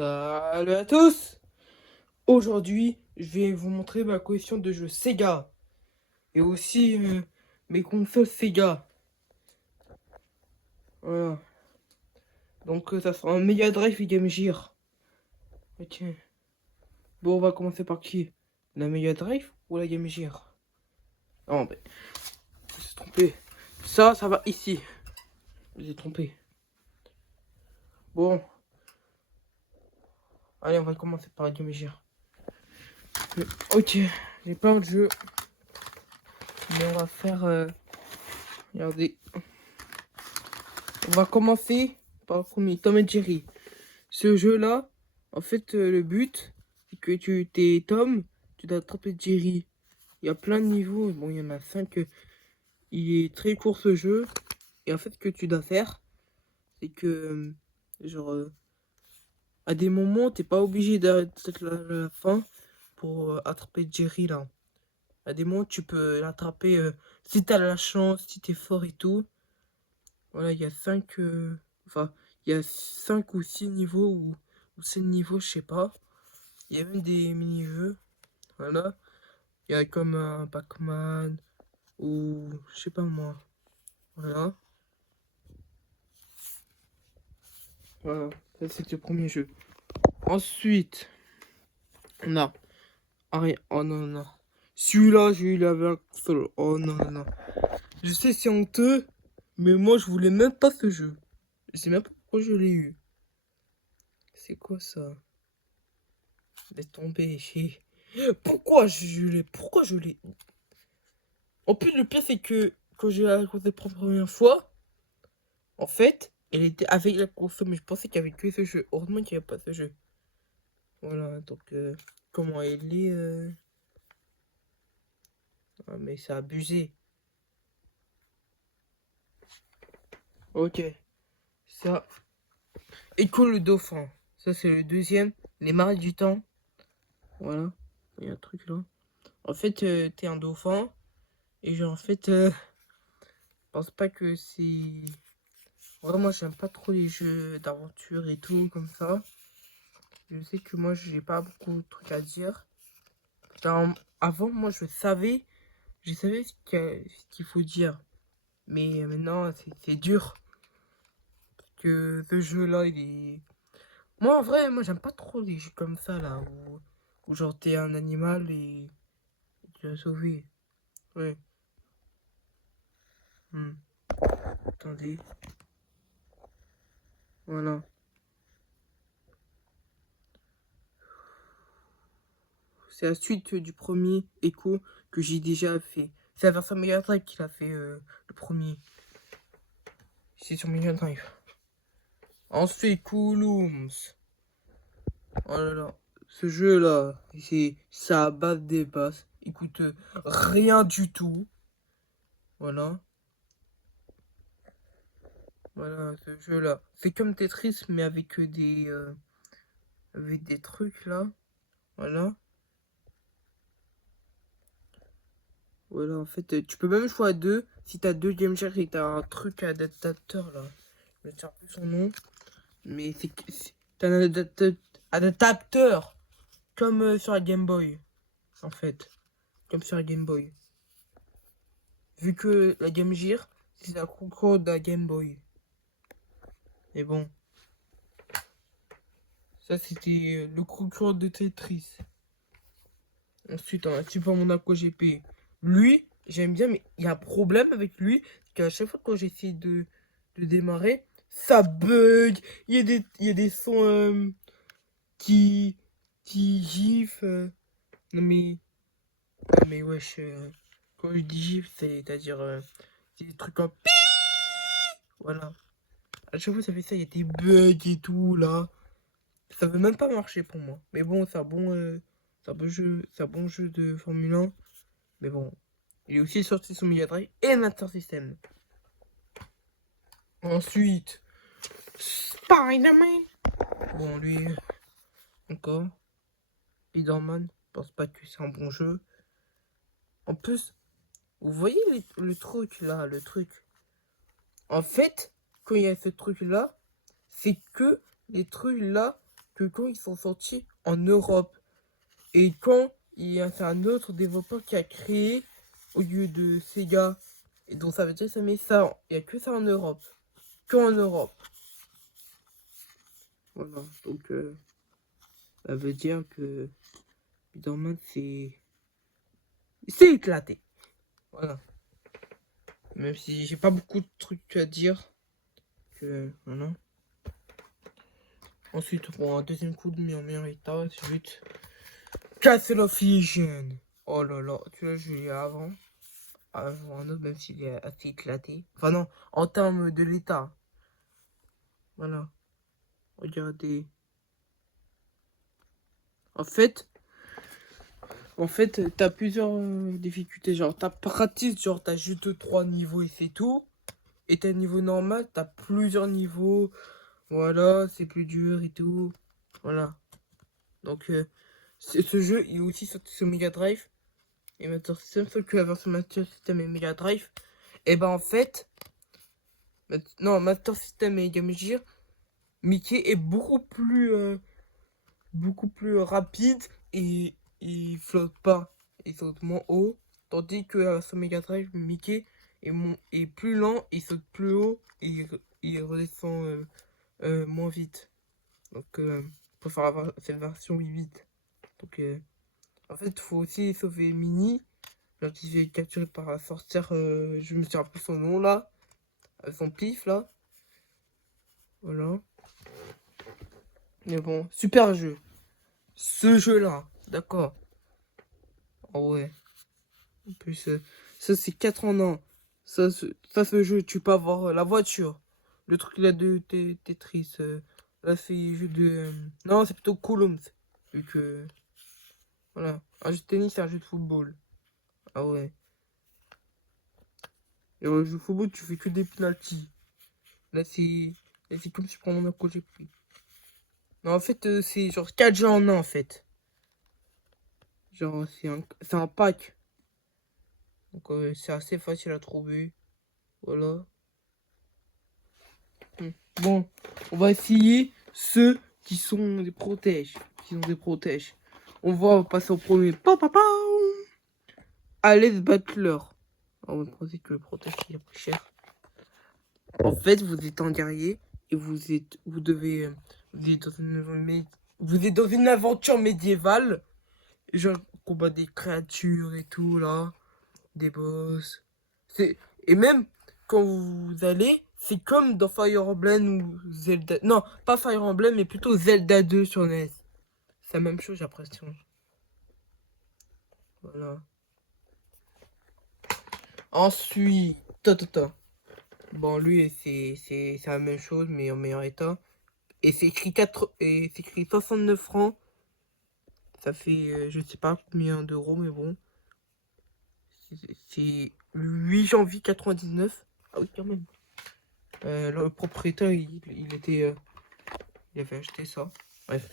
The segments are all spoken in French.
Salut à tous! Aujourd'hui, je vais vous montrer ma collection de jeux Sega et aussi mes consoles Sega. Voilà. Donc ça sera un Mega Drive et Game Gear. Ok. Bon, on va commencer par qui? La Mega Drive ou la Game Gear? Non, mais je me suis trompé. Ça va ici. Je me suis trompé. Bon, allez, on va commencer par la Game Gear. Ok, j'ai plein de jeux. Mais on va faire. Regardez. On va commencer par le premier, Tom et Jerry. Ce jeu-là, en fait, le but, c'est que t'es Tom, tu dois attraper Jerry. Il y a plein de niveaux, bon, il y en a 5. Il est très court ce jeu. Et en fait, ce que tu dois faire, c'est que, genre, à des moments, t'es pas obligé d'arrêter la fin pour attraper Jerry, là. À des moments, tu peux l'attraper si t'as la chance, si t'es fort et tout. Voilà, il y a 5... enfin, il y a 5 ou 6 niveaux ou 7 niveaux, je sais pas. Il y a même des mini-jeux. Voilà. Il y a comme un Pac-Man ou je sais pas moi. Voilà. Voilà. Ça, c'est le premier jeu. Ensuite, on a... Oh non, non. Celui-là, j'ai eu la console. Oh non, non, non. Je sais, c'est honteux, mais moi, je voulais même pas ce jeu. Je sais même pas pourquoi je l'ai eu. C'est quoi ça? Laisse tomber. Pourquoi je l'ai En plus, le pire, c'est que quand j'ai raconté pour la première fois, en fait, elle était avec la console, mais je pensais qu'il y avait que ce jeu. Heureusement qu'il n'y avait pas ce jeu. Voilà, donc, comment elle est... Ah, mais c'est abusé. Ok, ça. Écho le dauphin. Ça, c'est le deuxième. Les marais du temps. Voilà, il y a un truc là. En fait, t'es un dauphin. Et genre, en fait, je pense pas que c'est... Vraiment, j'aime pas trop les jeux d'aventure et tout, comme ça. Je sais que moi, j'ai pas beaucoup de trucs à dire. Avant, moi, je savais ce qu'il faut dire. Mais maintenant, c'est dur. Parce que ce jeu-là, il est... Moi, en vrai, moi, j'aime pas trop les jeux comme ça, là. Où genre, t'es un animal et tu vas sauver. Ouais. Attendez. Voilà. C'est la suite du premier Echo que j'ai déjà fait. C'est la version Mega Drive qu'il a fait le premier. C'est sur Mega Drive. Ensuite, Coolooms. Oh là là. Ce jeu-là, c'est ça à base des basses. Il coûte rien du tout. Voilà. Voilà, ce jeu-là. C'est comme Tetris, mais avec des trucs là. Voilà. Voilà, en fait, tu peux même jouer à deux. Si t'as deux Game Gear et t'as un truc adaptateur là. Je ne sais plus son nom. Mais t'as un adaptateur. Comme sur la Game Boy. En fait. Comme sur la Game Boy. Vu que la Game Gear, c'est la concorde de la Game Boy. Mais bon. Ça, c'était le concorde de Tetris. Ensuite, on a Super Monaco GP. Lui, j'aime bien, mais il y a un problème avec lui. C'est qu'à chaque fois quand j'essaie de démarrer, ça bug. Il y a des sons qui, qui giflent. Non mais wesh. Quand je dis gifle, c'est-à-dire c'est des trucs en pi. Voilà. À chaque fois ça fait ça, il y a des bugs et tout là. Ça veut même pas marcher pour moi. Mais bon, c'est un bon jeu de Formule 1. Mais bon, il est aussi sorti sur Mega Drive et Master System. Ensuite, Spider-Man. Bon, lui, encore. Spider-Man, je pense pas que c'est un bon jeu. En plus, vous voyez le truc là, le truc. En fait, quand il y a ce truc là, c'est que les trucs là que quand ils sont sortis en Europe. Et quand c'est un autre développeur qui a créé au lieu de Sega. Et donc ça veut dire que ça met ça. Il n'y a que ça en Europe. Que en Europe. Voilà. Donc ça veut dire que Spider-Man c'est éclaté. Voilà. Même si j'ai pas beaucoup de trucs à dire. Que voilà. Ensuite, pour un deuxième coup de meilleur état, c'est juste Castle of Illusion. Oh là là, tu l'as joué avant. Avant un autre, même s'il est assez éclaté. Enfin non, en termes de l'état. Voilà. Regardez. En fait, t'as plusieurs difficultés. Genre, t'as pratique, genre, t'as juste 3 niveaux et c'est tout. Et t'as niveau normal, t'as plusieurs niveaux. Voilà, c'est plus dur et tout. Voilà. Donc, ce jeu, il est aussi sorti sur Mega Drive et Master System, sauf que la version Master System et Mega Drive, et ben en fait, non, Master System et Game Gear, Mickey est beaucoup plus rapide et il flotte pas, il saute moins haut, tandis que la version Mega Drive, Mickey est plus lent, il saute plus haut et il redescend moins vite. Donc, je préfère avoir cette version 8 bits. Donc, en fait, il faut aussi sauver Mini. Genre, qui se fait capturer par la sorcière, je me souviens plus son nom là. Son pif là. Voilà. Mais bon, super jeu. Ce jeu là, d'accord. Oh ouais. En plus, ça c'est 4 en 1. Ce jeu, tu peux avoir la voiture. Le truc là de Tetris. Là, c'est jeu de. Non, c'est plutôt Columns. Vu que. Voilà. Un jeu de tennis, c'est un jeu de football. Ah ouais. Et au jeu de football, tu fais que des penalties. Là, c'est comme si je prends mon que j'ai pris. Mais en fait, c'est genre 4 jeux en un, en fait. Genre, c'est un pack. Donc, c'est assez facile à trouver. Voilà. Bon, on va essayer ceux qui sont des protèges. On va passer au premier. Alice Butler. On va penser que le protège il est plus cher. En fait, vous êtes un guerrier et vous êtes dans une aventure médiévale. Genre, combat des créatures et tout, là. Des boss. Et même, quand vous allez, c'est comme dans Fire Emblem ou Zelda. Non, pas Fire Emblem, mais plutôt Zelda 2 sur NES. C'est la même chose, j'ai l'impression. Voilà. Ensuite, bon, lui, c'est la même chose, mais en meilleur état. Et c'est écrit 69 francs. Ça fait, je sais pas combien d'euros, mais bon. C'est 8 janvier 99. Ah oui, quand même. Le propriétaire, il avait acheté ça. Bref.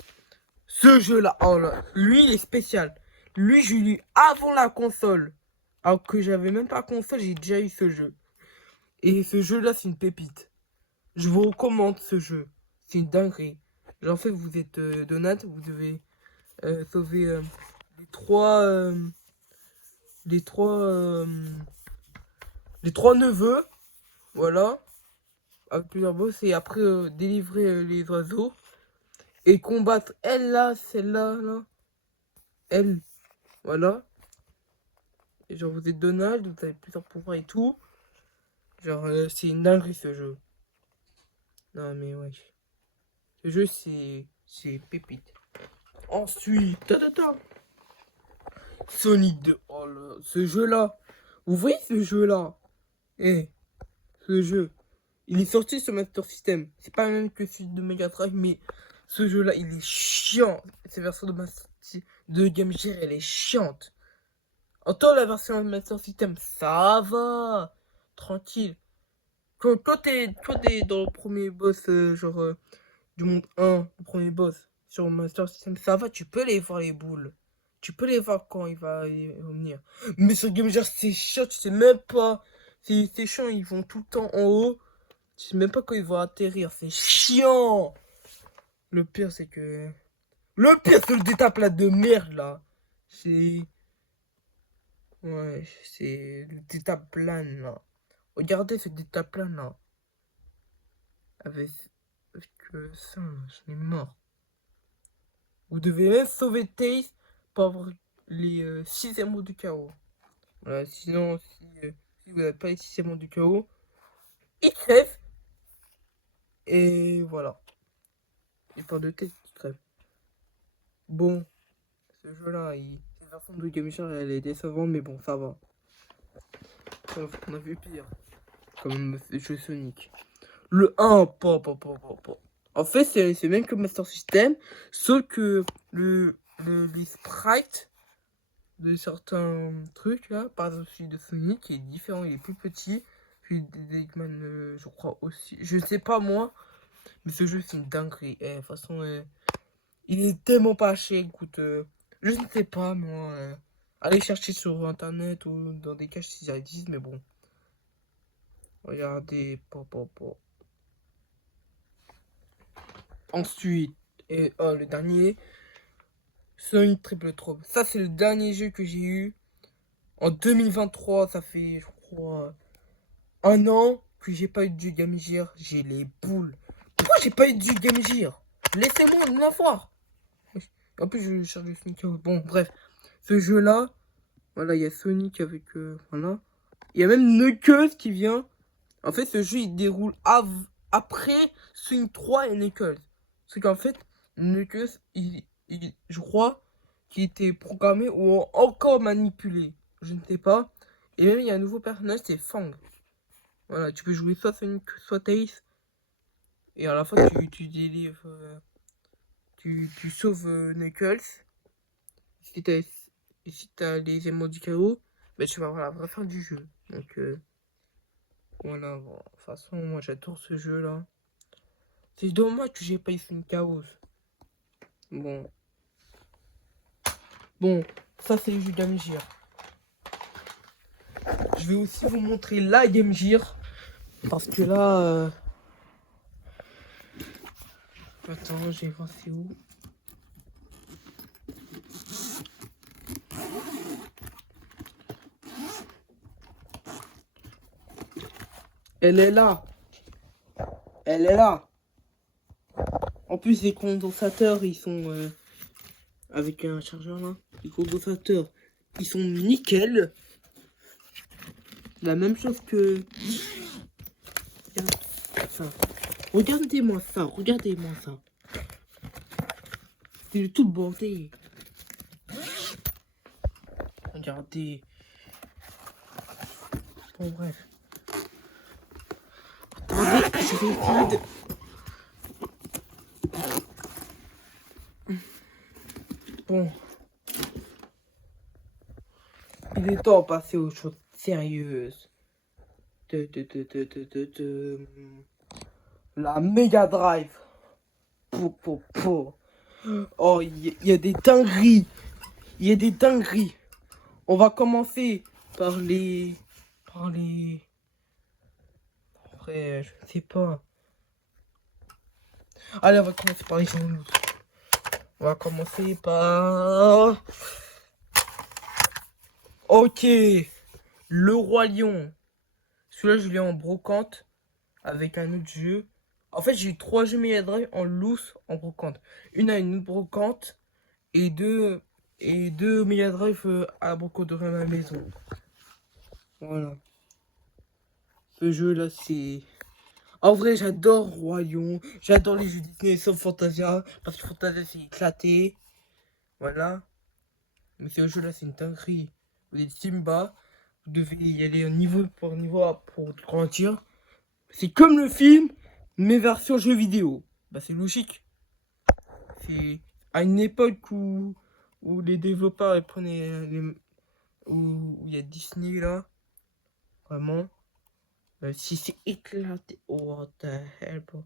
Ce jeu-là, oh là, lui, il est spécial. Lui, je l'ai eu avant la console. Alors que j'avais même pas console, j'ai déjà eu ce jeu. Et ce jeu-là, c'est une pépite. Je vous recommande ce jeu. C'est une dinguerie. Genre, en fait, vous êtes Donat, vous devez sauver les trois, les trois, euh, les trois neveux. Voilà. Avec plusieurs boss. Et après, délivrer les oiseaux. Et combattre elle là, celle-là, là. Elle. Voilà. Et genre, vous êtes Donald, vous avez plusieurs pouvoirs et tout. Genre, c'est une dinguerie ce jeu. Non, mais ouais. Ce jeu, c'est pépite. Ensuite, Sonic 2. Oh là, ce jeu-là. Vous voyez ce jeu-là? Eh, ce jeu. Il est sorti sur Master System. C'est pas le même que celui de Mega Drive, mais ce jeu-là, il est chiant. Cette version de Game Gear, elle est chiante. Autant la version de Master System, ça va. Tranquille. Quand t'es dans le premier boss, du monde 1, le premier boss, sur Master System, ça va, tu peux les voir les boules. Tu peux les voir quand il va venir. Mais sur Game Gear, c'est chiant, tu sais même pas. C'est chiant, ils vont tout le temps en haut. Tu sais même pas quand ils vont atterrir, c'est chiant. Le pire, c'est que Le pire, c'est le détape-là de merde, là. C'est... Ouais, c'est le détape-plane, là. Regardez ce détape-plane, là. Avec... ça, j'en ai marre. Vous devez même sauver Taze pour avoir les 6 émeraudes du chaos. Voilà, sinon, si vous n'avez pas les 6 émeraudes du chaos, il crève. Et voilà. Il pas de Taze qui crève. Bon, ce jeu-là, cette version de Game Shark, elle est décevante, mais bon, ça va. On a vu pire. Comme le jeu Sonic. Le 1, pas. En fait, c'est même que Master System, sauf que les sprites de certains trucs, là, par exemple celui de Sonic, est différent, il est plus petit. Puis Eggman, je crois aussi. Je sais pas moi, mais ce jeu, c'est une dinguerie. De toute façon, il est tellement pas cher, écoute. Je ne sais pas, moi. Allez chercher sur internet ou dans des caches si ça existe, mais bon. Regardez, Ensuite, le dernier, Sonic Triple Trouble. Ça, c'est le dernier jeu que j'ai eu en 2023. Ça fait, je crois, un an que j'ai pas eu de Game Gear. J'ai les boules. Pourquoi j'ai pas eu de Game Gear? Laissez-moi me l'avoir. En plus, je cherche le Sonic. Bon, bref. Ce jeu-là, voilà, il y a Sonic avec, voilà. Il y a même Knuckles qui vient. En fait, ce jeu, il déroule après Sonic 3 et Knuckles. C'est qu'en fait, Knuckles, je crois qu'il était programmé ou encore manipulé. Je ne sais pas. Et même, il y a un nouveau personnage, c'est Fang. Voilà, tu peux jouer soit Sonic, soit Tails. Et à la fin, tu délivres... tu sauves Knuckles. Si t'as les émots du chaos, ben, tu vas avoir la vraie fin du jeu. Donc, voilà, bon, de toute façon, moi, j'adore ce jeu-là. C'est dommage que j'ai pas eu une chaos. Bon. Bon, ça c'est le jeu Game Gear. Je vais aussi vous montrer la Game Gear. Parce que là... Attends, je vais voir c'est où. Elle est là. Elle est là. En plus, les condensateurs, ils sont... avec un chargeur là. Les condensateurs, ils sont nickel. La même chose que... Regarde ça. Regardez-moi ça. Regardez-moi ça. C'est tout bordé. Regardez. Bon, bref. Attendez, je vais essayer de... Bon. Il est temps de passer aux choses sérieuses. La Mega Drive. Oh, il y a des dingueries. Il y a des dingueries. On va commencer par les... Après, je ne sais pas. Allez, on va commencer par les jaunes. On va commencer par... Ok. Le Roi Lion. Celui-là, je l'ai en brocante. Avec un autre jeu. En fait, j'ai eu 3 jeux Mega Drive en loose, en brocante. Une à une brocante. Et deux Mega Drive à la brocanterie à ma maison. Voilà. Ce jeu-là, c'est... En vrai, j'adore Roi Lion. J'adore les jeux Disney sauf Fantasia. Parce que Fantasia, c'est éclaté. Voilà. Mais ce jeu-là, c'est une dinguerie. Vous êtes Simba. Vous devez y aller niveau par niveau pour grandir. C'est comme le film, mais version jeu vidéo. Bah, c'est logique. C'est à une époque où les développeurs ils prenaient où il y a Disney là. Vraiment. Si c'est éclaté. Oh, what the hell, bro.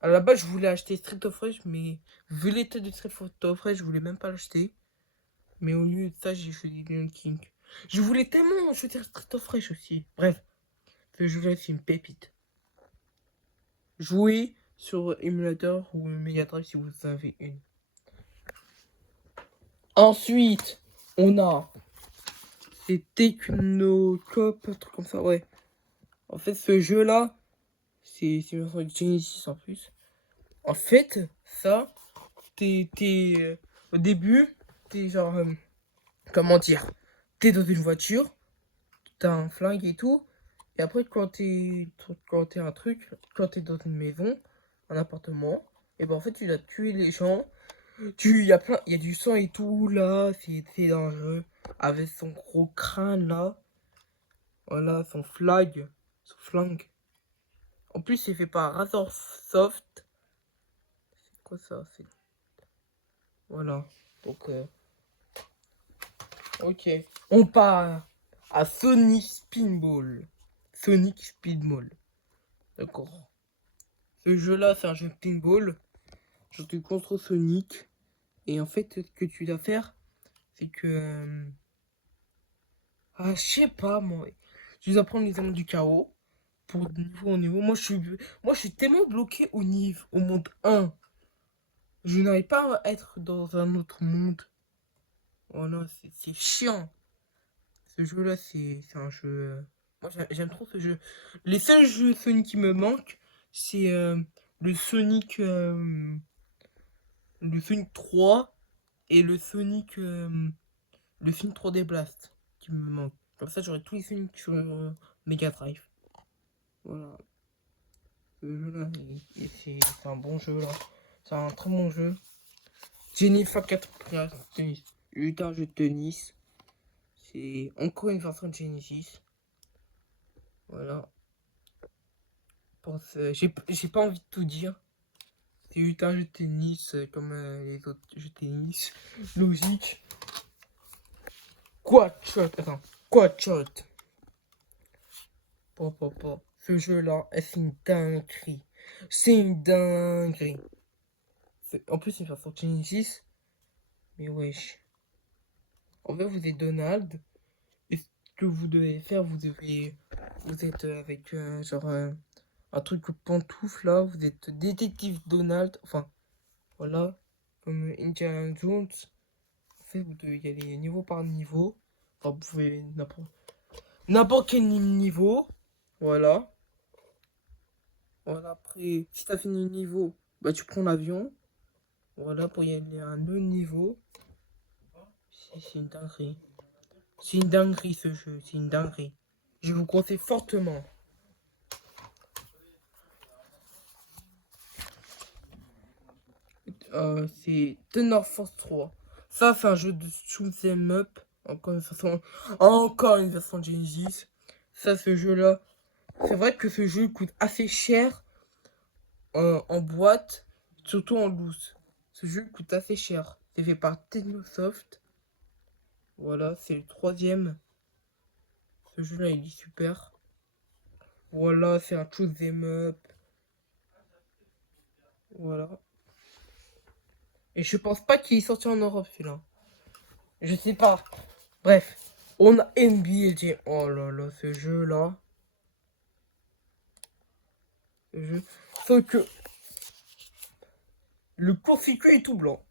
À la base, je voulais acheter Street of Rage, mais vu l'état de Street of Rage, je voulais même pas l'acheter. Mais au lieu de ça, j'ai choisi Lion King. Je voulais tellement choisir Street of Rage aussi. Bref, ce jeu-là, c'est une pépite. Jouez sur émulateur ou Mega Drive si vous avez une. Ensuite, on a c'est Technocop, un truc comme ça, ouais. En fait, ce jeu-là, c'est une version de Genesis en plus. En fait, ça, au début, t'es genre, comment dire, t'es dans une voiture, t'as un flingue et tout, et après, quand t'es quand t'es dans une maison, un appartement, et ben en fait, tu dois tuer les gens. Il y a du sang et tout là, c'est dangereux. Avec son gros crâne là, voilà, son flingue. En plus, c'est fait par Razor Soft. C'est quoi ça? Voilà. Donc, ok. On part à Sonic Spinball. Sonic Speedball. D'accord. Ce jeu-là, c'est un jeu de pinball. Je te contre Sonic. Et en fait, ce que tu dois faire, c'est que... ah, je sais pas, moi. Tu dois prendre les éléments du chaos. Pour de niveau en niveau. Moi, je suis tellement bloqué au monde 1. Je n'arrive pas à être dans un autre monde. Voilà, c'est chiant. Ce jeu-là, c'est un jeu. Moi, j'aime trop ce jeu. Les seuls jeux Sonic qui me manquent, c'est le Sonic. Le Sonic 3 et le Sonic 3D Blast qui me manquent. Comme ça, j'aurai tous les Sonic sur Mega Drive. Voilà. Ce jeu-là, c'est un bon jeu là. C'est un très bon jeu. Jennifer 4 tennis. 8 jeu de tennis. C'est encore une version de Genesis. Voilà. J'ai pas envie de tout dire. C'est 8 jeu de tennis comme les autres jeux de tennis. Logique. Quadshot. Attends. Quadshot. Ce jeu-là, c'est une dinguerie. C'est une dinguerie. En plus, c'est une version de Genesis. Mais wesh. En fait, vous êtes Donald. Et ce que vous devez faire, vous êtes avec genre un truc pantoufle là. Vous êtes détective Donald. Enfin, voilà. Comme Indiana Jones. En fait, vous devez y aller niveau par niveau. Enfin, vous pouvez n'importe quel niveau. Voilà. Voilà. Après, si t'as fini le niveau, bah tu prends l'avion. Voilà, pour y aller à un autre niveau. C'est une dinguerie. C'est une dinguerie ce jeu, c'est une dinguerie. Je vous conseille fortement. C'est Tenor Force 3. Ça, c'est un jeu de shoot 'em up. Encore une version Genesis. Ça, ce jeu-là. C'est vrai que ce jeu coûte assez cher en boîte, surtout en loose. Ce jeu coûte assez cher. C'est fait par Technosoft. Voilà, c'est le troisième. Ce jeu-là, il est super. Voilà, c'est un shoot 'em up. Voilà. Et je pense pas qu'il est sorti en Europe celui-là. Je sais pas. Bref. On a NBA Jam. Oh là là, ce jeu-là. Ce jeu. Sauf que le court-circuit est tout blanc.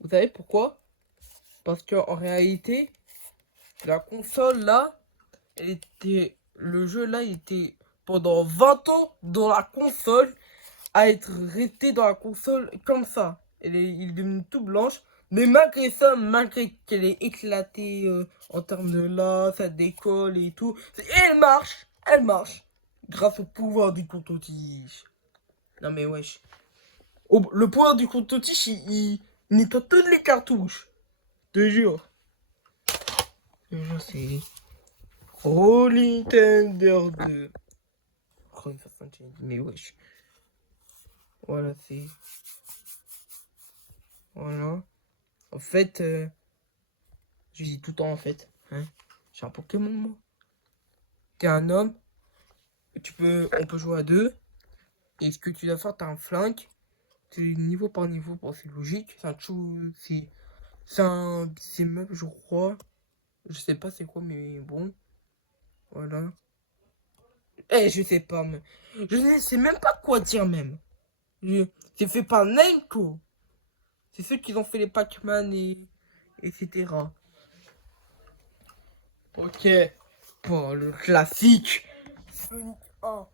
Vous savez pourquoi? Parce qu'en réalité, la console là, le jeu là, il était pendant 20 ans dans la console, à être resté dans la console comme ça. Il est devenu tout blanche. Mais malgré ça, malgré qu'elle est éclatée en termes de là, ça décolle et tout, elle marche, grâce au pouvoir du coton-tige. Non mais wesh. Le pouvoir du coton-tige, il nettoie toutes les cartouches. Je te jure. Je te jure, c'est... Holy Tender 2. Oh, mais wesh. Voilà, c'est... Voilà. En fait, je dis tout le temps en fait. Hein. J'ai un Pokémon moi. T'es un homme. On peut jouer à deux. Et ce que tu dois faire, t'as un flingue. C'est niveau par niveau. Bon, c'est logique. C'est un chou. C'est même, je crois. Je sais pas c'est quoi, mais bon. Voilà. Je sais pas, mais. Je ne sais même pas quoi dire même. C'est fait par Namco. C'est ceux qui ont fait les Pac-Man et etc. Ok, pour le classique Sonic 1.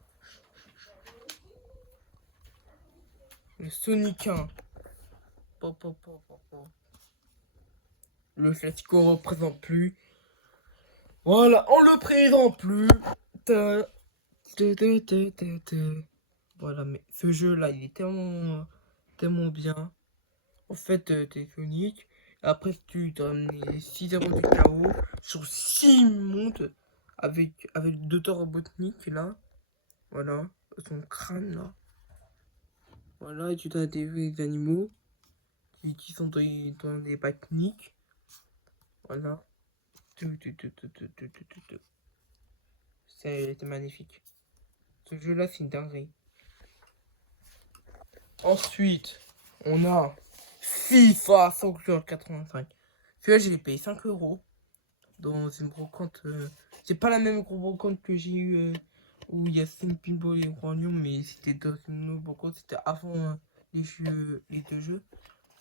Le Sonic 1. Le classique on représente plus. Voilà, on le présente plus. Ta- ta. Voilà, mais ce jeu-là, il est tellement bien. En fait, t'es Sonic. Après, tu donnes les 6 zéros du chaos sur 6 mondes avec Dr. Robotnik là. Voilà, son crâne là. Voilà, et tu as des animaux qui sont dans des batniques. Voilà. C'est magnifique. Ce jeu-là, c'est une dinguerie. Ensuite, on a FIFA 185. Celui-là, j'ai payé 5 euros dans une brocante. C'est pas la même brocante que j'ai eu où il y a 5 pinball et Roi Lion, mais c'était dans une autre brocante. C'était avant les deux jeux.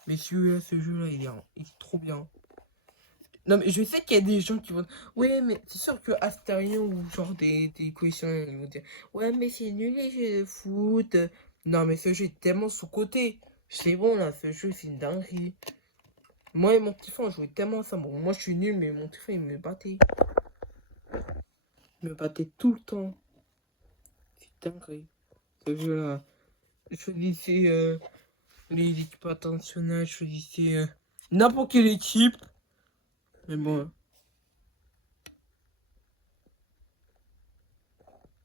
Mais celui-là, ce jeu-là, il est trop bien. Non, mais je sais qu'il y a des gens qui vont. Ouais, mais c'est sûr que Astarion ou genre des collectionneurs, ils vont dire ouais, mais c'est nul les jeux de foot. Non, mais ce jeu est tellement sous-côté. C'est bon là, ce jeu c'est une dinguerie. Moi et mon petit frère, on jouait tellement à ça. Bon, moi je suis nul, mais mon petit frère il me battait. Il me battait tout le temps. C'est dinguerie. Ce jeu là. Je choisissais les équipes internationales, je choisissais n'importe quelle équipe. Mais bon.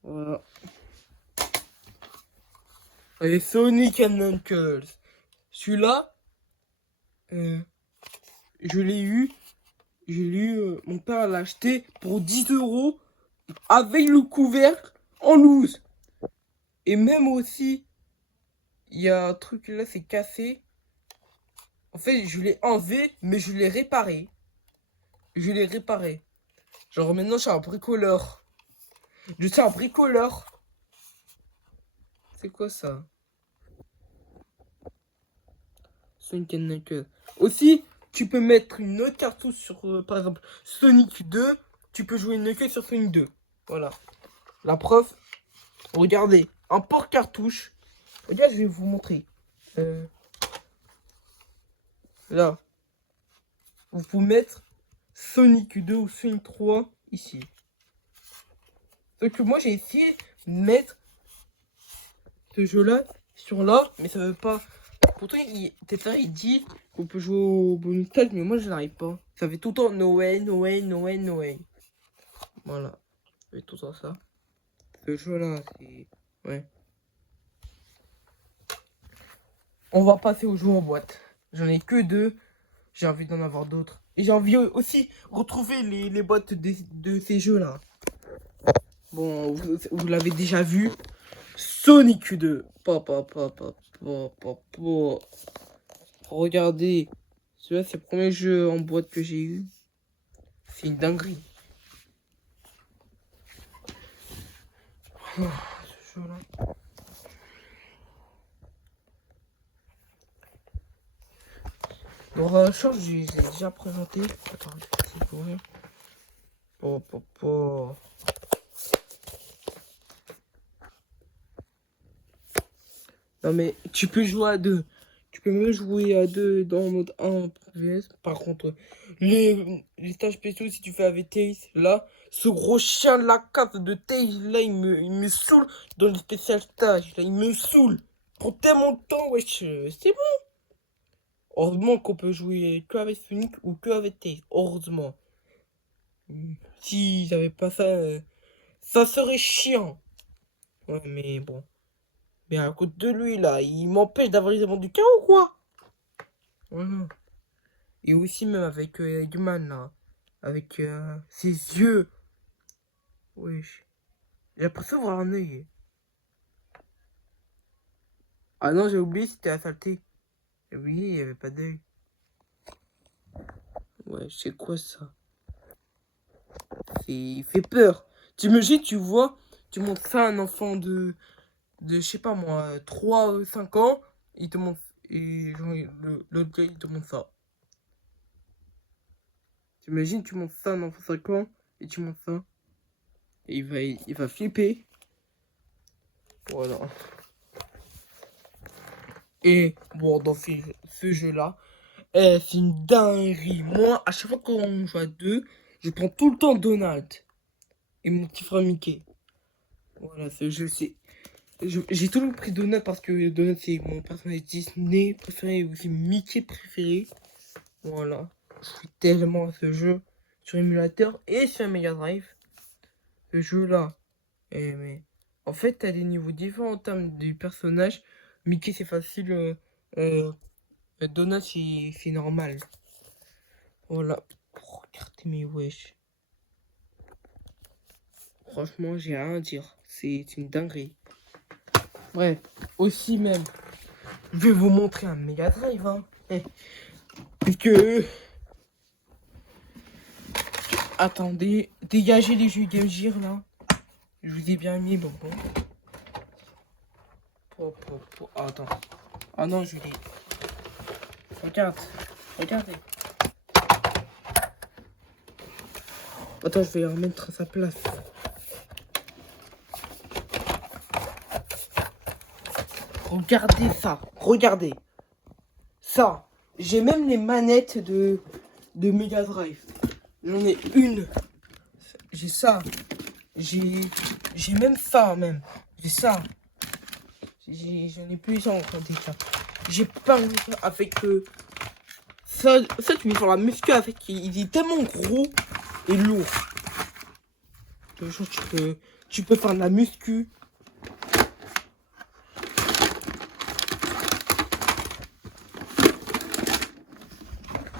Voilà. Et Sonic and Knuckles. Celui-là, je l'ai eu. Mon père l'a acheté pour 10 euros avec le couvercle en loose. Et même aussi, il y a un truc là, c'est cassé. En fait, je l'ai enlevé, mais je l'ai réparé. Je l'ai réparé. Genre maintenant, je suis un bricoleur. Je suis un bricoleur. C'est quoi ça? Sonic and Knuckles. Aussi, tu peux mettre une autre cartouche sur, par exemple, Sonic 2. Tu peux jouer Knuckles sur Sonic 2. Voilà. La preuve, regardez, un port cartouche. Regarde, je vais vous montrer. Là, vous pouvez mettre Sonic 2 ou Sonic 3 ici. Donc moi, j'ai essayé de mettre ce jeu-là sur là, mais ça veut pas. Pourtant, Tether, il dit qu'on peut jouer au bonus stage, mais moi, je n'arrive pas. Ça fait tout le temps Noël, Noël, Noël, Noël. Voilà. Ça fait tout le temps ça. Ce jeu-là, c'est... Ouais. On va passer aux jeux en boîte. J'en ai que 2. J'ai envie d'en avoir d'autres. Et j'ai envie aussi retrouver les boîtes de ces jeux-là. Bon, vous l'avez déjà vu. Sonic 2. Regardez. Celui-là, c'est le premier jeu en boîte que j'ai eu. C'est une dinguerie. Oh, ce jeu-là. Donc, je l'ai déjà présenté. Attends, je vais Non, mais tu peux jouer à 2. Tu peux même jouer à 2 dans le mode 1 vs. Par contre, les stages spéciaux, si tu fais avec Tails, là, ce gros chien de la casse de Tails, là, il me saoule dans les spécial stages. Là, il me saoule. Pour tellement de temps, wesh, c'est bon. Heureusement qu'on peut jouer que avec Sonic ou que avec Tails. Heureusement. S'ils avaient pas ça, ça serait chiant. Ouais, mais bon. Mais à côté de lui, là, il m'empêche d'avoir les éléments du chaos ou quoi? Voilà. Et aussi même avec Eggman, là. Avec ses yeux. Wesh. J'ai l'impression de voir un œil. Ah non, j'ai oublié, c'était la saleté. J'ai oublié, il n'y avait pas d'œil. Ouais, c'est quoi ça? Il fait peur. T'imagines, tu vois, tu montres ça à un enfant je sais pas moi, 3 5 ans, il te montre, et genre, l'autre gars, il te montre ça. T'imagines, tu montes ça dans 5 ans et tu montes ça. Et il va flipper. Voilà. Et bon, dans ce jeu-là, c'est une dinguerie. Moi, à chaque fois qu'on joue à deux, je prends tout le temps Donald et mon petit frère Mickey. Voilà, ce jeu, c'est. J'ai toujours pris Donald parce que Donald, c'est mon personnage Disney préféré et aussi Mickey préféré. Voilà. Je suis tellement à ce jeu sur émulateur et sur Mega Drive. Ce jeu-là. Mais en fait, t'as des niveaux différents en termes du personnage. Mickey, c'est facile. Donald, c'est normal. Voilà. Oh, regardez, mais wesh. Franchement, j'ai rien à dire. C'est une dinguerie. Bref, aussi même, je vais vous montrer un Mega Drive. Hein. Puisque. Attendez, dégagez les jeux Game Gear là. Je vous ai bien mis, bon. Attends. Ah non, je l'ai. Regardez. Attends, je vais remettre à sa place. Regardez ça. J'ai même les manettes de Mega Drive. J'en ai une. J'ai ça. J'ai même ça même. J'ai ça. J'en ai plus ça encore déjà. J'ai pas avec ça tu mets sur la muscu avec. Il est tellement gros et lourd. Tu peux faire de la muscu.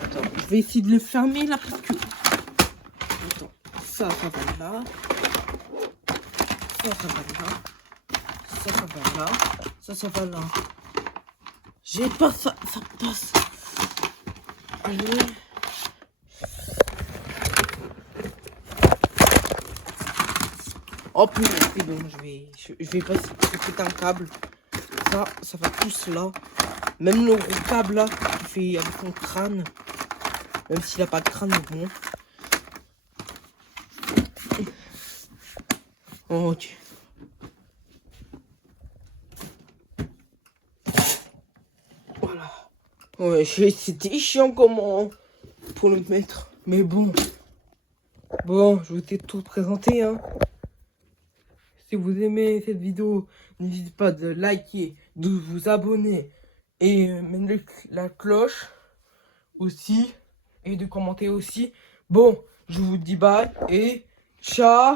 Attends, je vais essayer de le fermer là parce que. Attends, ça va là. Ça va là. Ça va là. Ça va là. J'ai pas ça passe. Allez. Oh putain, c'est bon, je vais passer un câble. Ça va tous là. Même le gros câble là, qui fait avec son crâne. Même s'il a pas de crâne, mais bon. Oh, ok. Voilà. Ouais, c'était chiant comment pour le mettre. Mais bon. Bon, je vous ai tout présenté, hein. Si vous aimez cette vidéo, n'hésitez pas de liker, de vous abonner et mettre la cloche aussi et de commenter aussi. Bon, je vous dis bye et ciao.